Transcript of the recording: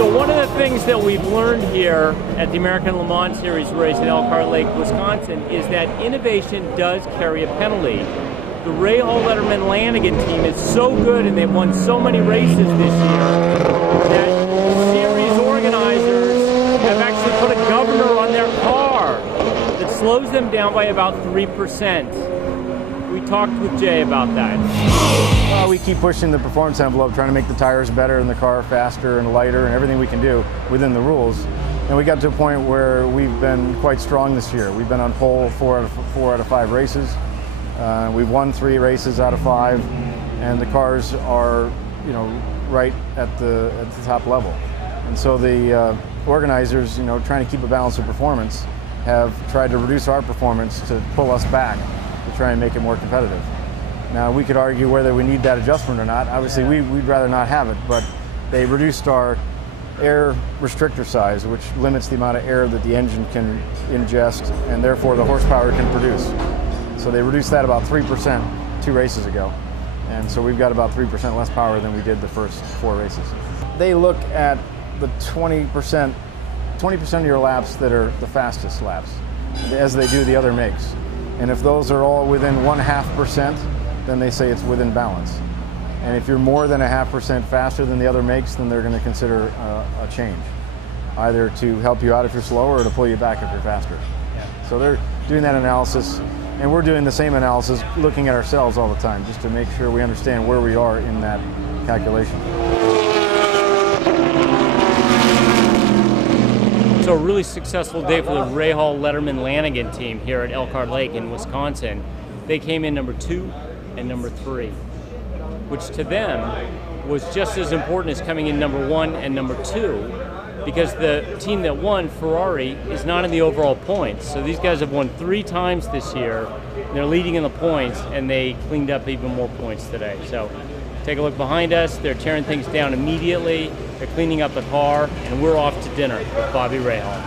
So one of the things that we've learned here at the American Le Mans Series race in Elkhart Lake, Wisconsin, is that innovation does carry a penalty. The Rahal Letterman Lanigan team is so good and they've won so many races this year that series organizers have actually put a governor on their car that slows them down by about 3%. We talked with Jay about that. Well, we keep pushing the performance envelope, trying to make the tires better and the car faster and lighter and everything we can do within the rules. And we got to a point where we've been quite strong this year. We've been on pole 4 out of 5 races. We've won 3 races out of 5, and the cars are, you know, right at the top level. And so the organizers, you know, trying to keep a balance of performance, have tried to reduce our performance to pull us back to try and make it more competitive. Now, we could argue whether we need that adjustment or not. Obviously, we'd rather not have it, but they reduced our air restrictor size, which limits the amount of air that the engine can ingest, and therefore the horsepower it can produce. So they reduced that about 3% 2 races ago. And so we've got about 3% less power than we did the first 4 races. They look at the 20% of your laps that are the fastest laps, as they do the other makes. And if those are all within 0.5%, then they say it's within balance. And if you're more than 0.5% faster than the other makes, then they're going to consider a change, either to help you out if you're slower or to pull you back if you're faster. Yeah. So they're doing that analysis, and we're doing the same analysis, looking at ourselves all the time, just to make sure we understand where we are in that calculation. So a really successful day for the Rahal Letterman Lanigan team here at Elkhart Lake in Wisconsin. They came in number 2 and number 3, which to them was just as important as coming in number 1 and number 2, because the team that won, Ferrari, is not in the overall points. So these guys have won 3 times this year. They're leading in the points, and they cleaned up even more points today. So take a look behind us. They're tearing things down immediately. They're cleaning up the car, and we're off to dinner with Bobby Rahal.